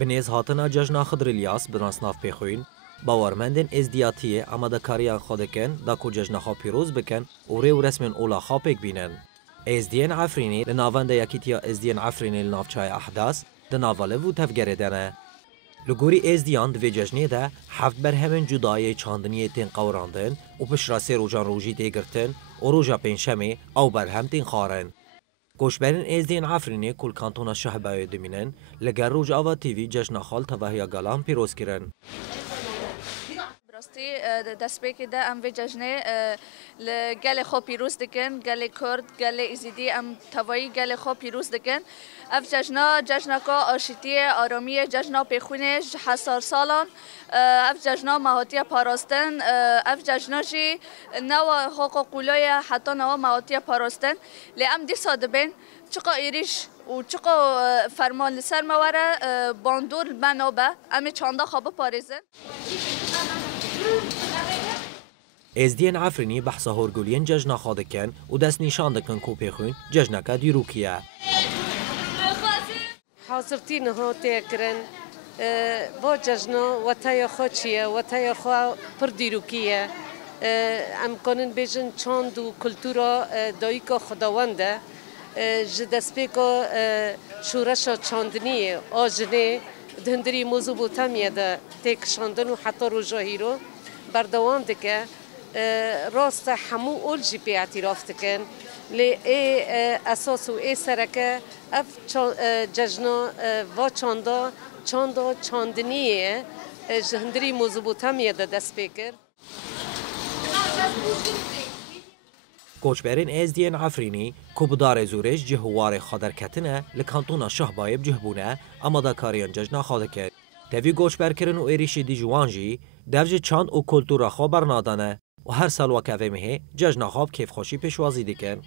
بنیز هاتنا جشن خضر الیاس بناسناف پیخوین باورمندن ازدیاتیه آمادکاریان خودکن دا کو جشن خوا پیروز بکن و ری و رسمن اولا خوا پیک بینن. ازدین عفرینی لناوند یکیتیا ازدین عفرینی لنافچای احداث دناواله و تفگره دنه. لگوری ازدیان دوی جشنی ده هفت برهمن جدای چاندنی تین قوراندن و پشراسی روجان روژی تیگرتن و روژا پینشمی او برهم تین خارن. گوشبرین ازدین عفرینی کل کانتونا شهبای دمینن لگر روج آوا تیوی جشن خال تواهیا گالام پیروز کرن. راستی دست به که ده ام و جشنه لگل خو پیروز دکن گل کرد گل ازیدی ام توایی گل خو پیروز دکن اف جشنا که آشتی آرامی جشنا پیخونش حسار سالان اف جشنا مهاتی پاراستن اف جشنا جی نوا حقوق قولای حتی نوا مهاتی پاراستن لی ام دی ساده بین چقا ایریش و چقا فرمان لسر مواره باندور بنابه امی چانده خواب پاریزن. ازدین عفرینی بحث هورگولین جشن خادکن و دست نشان دکن کوپی خوین جشن که دیروکیه. حاضرتین ها تکرن با جشن و تای خوچیه و تای خوا پر دیروکیه. امکانن بیشن چند و کلتورا دایک خداونده جدسپی که شورش چاندنیه آجنه دهندری موضوع بوتامیه ده تکشاندن و حتی روزایی رو بردوام دکه راست همو اول جی پی اعتراف دکن لی اساس و سرکه اف جشنا و چاندنیه جهندری موضوع بوتامیه ده دست بکر. کوچبرین ازدین عفرینی کوبدار زورش جهوار خادر کتنه لکانتونا شهبایب جهبونه آمادکاریان جشن خادکن. دوی گوشبر کرن و ایریشی دی جوانجی دوج چاند و کلتورا خو برنادانه و هر سال وکوه مه جشن خواب کیف خوشی پیشوازی دیکن.